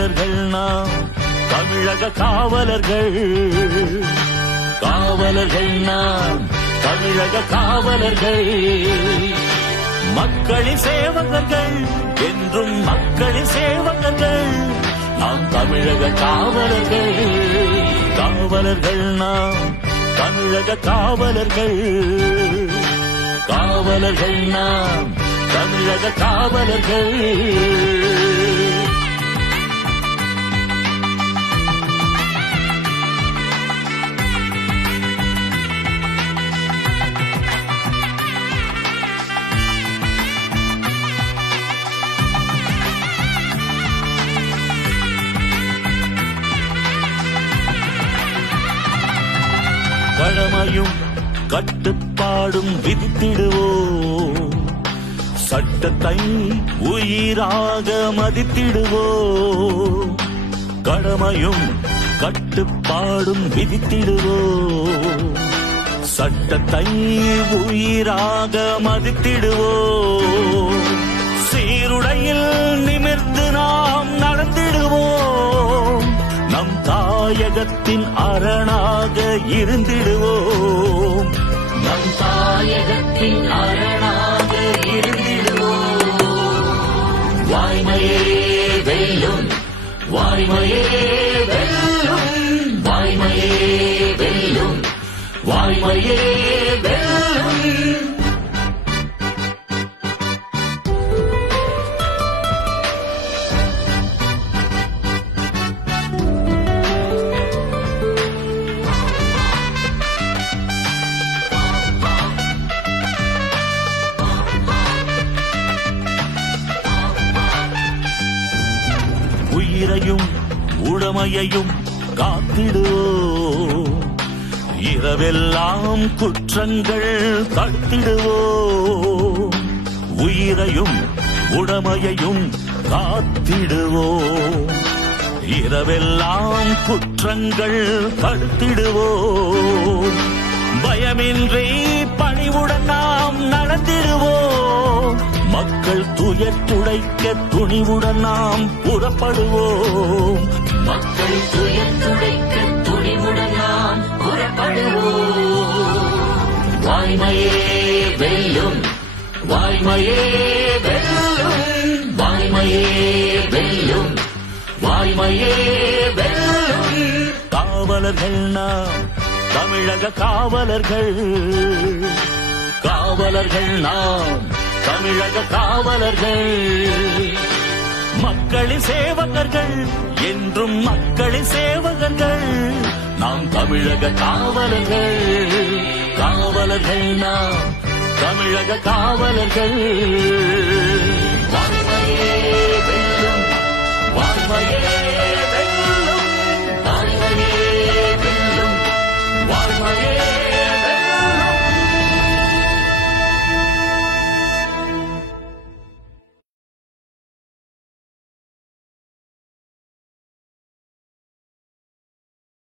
காவலர்கள் நாம் தமிழக காவலர்கள். காவலர்கள் நாம் தமிழக காவலர்கள். மக்களின் சேவகர்கள் என்றும் மக்களின் சேவகர்கள். நாம் தமிழக காவலர்கள். காவலர்கள் நாம் தமிழக காவலர்கள். காவலர்கள் நாம் தமிழக காவலர்கள். கடமையும் கட்டுப்பாடும் விதித்திடுவோம். சட்டத்தை உயிராக மதித்திடுவோம். கடமையும் கட்டுப்பாடும் விதித்திடுவோம். சட்டத்தை உயிராக மதித்திடுவோம். சீருடையில் நிமிர்ந்து நாம் நடந்திடுவோம். நம் தாயகத்தின் அரணாக இருந்திடுவோம். நம் தாயகத்தின் அரணாக இருந்திடுவோம். வாய்மையே வெல்லும், வாய்மையே வெல்லும், வாய்மையே வெல்லும், வாய்மையே வெல்லும். உயிரையும் உடமையையும் காத்திடுவோம். இரவெல்லாம் குற்றங்கள் தடுத்திடுவோம். உயிரையும் உடமையையும் காத்திடுவோம். இரவெல்லாம் குற்றங்கள் தடுத்திடுவோம். பயமின்றி பணிவுடன் நாம் நடந்திடுவோம். மக்கள் துயர் துடைக்க துணிவுடன் நாம் புறப்படுவோம். மக்கள் துயர் துடைக்க துணிவுடன் நாம் புறப்படுவோம். வாய்மையே வெல்லும், வாய்மையே வெல்லும், வாய்மையே வெல்லும், வாய்மையே வெல்லும். காவலர்கள் நாம் தமிழக காவலர்கள். காவலர்கள் நாம் தமிழக காவலர்கள். மக்களின் சேவகர்கள் என்றும் மக்களின் சேவகர்கள். நாம் தமிழக காவலர்கள். காவலர்கள் நாம் தமிழக காவலர்கள். வாய்மையே வெல்லும், வாய்மையே வெல்லும், வாய்மையே வெல்லும், வாய்மையே